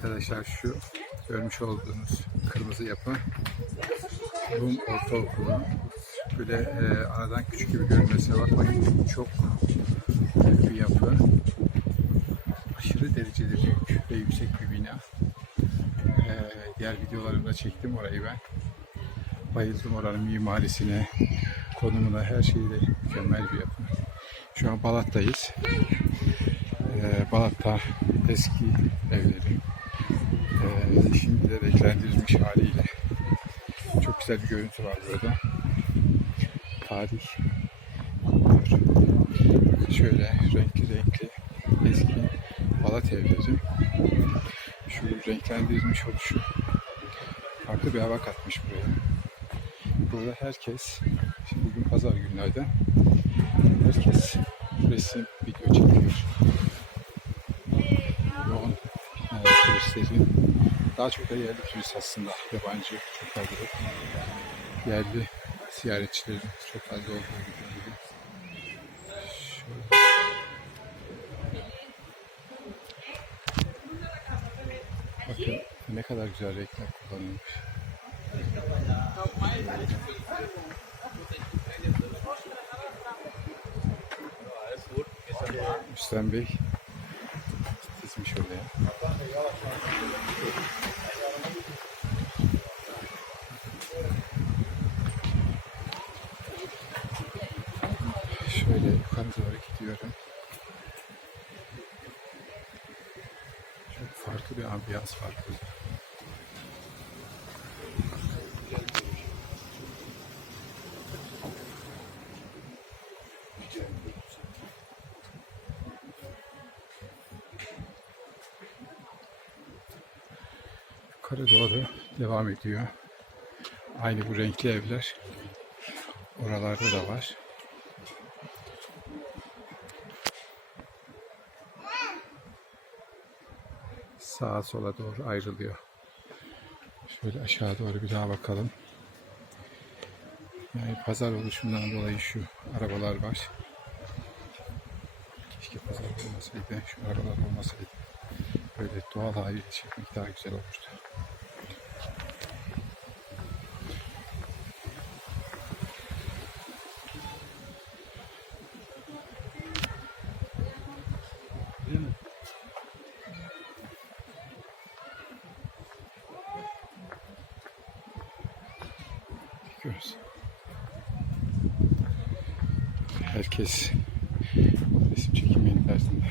Arkadaşlar şu görmüş olduğunuz kırmızı yapı Rum Ortaokulu. Böyle e, aradan küçük gibi görünmesine bakmayın. Çok büyük bir yapı. Aşırı derecede büyük ve yüksek bir bina. E, diğer videolarımda çektim orayı ben. Bayıldım oranın mimarisine, konumuna, her şeyiyle mükemmel bir yapı. Şu an Balat'tayız. E, Balat'ta eski evleri. E, şimdi de renklendirilmiş haliyle. Çok güzel bir görüntü var burada. Tarih. Şöyle renkli renkli eski Balat evleri. Şu renklendirilmiş oluşu farklı bir hava katmış buraya. Burada herkes, şimdi bugün pazar günlerden herkes resim, turistlerin daha çok da yerli turist aslında yabancı çok fazla yok. Yerli ziyaretçilerin çok fazla olduğu gibi. Şöyle. Bakın ne kadar güzel renkler kullanılmış. Müslüm Bey dizmiş oraya. Şöyle yukarı doğru gidiyorum. Çok farklı bir ambiyans var burada. Yukarı doğru devam ediyor. Aynı bu renkli evler oralarda da var. Sağa sola doğru ayrılıyor. Şöyle aşağı doğru bir daha bakalım. Yani pazar oluşundan dolayı şu arabalar var. Keşke pazar olmasaydı, şu arabalar olmasaydı. Böyle doğal haliyle çekmek daha güzel olurdu. bakıyoruz. Herkes resim çekim dersinde.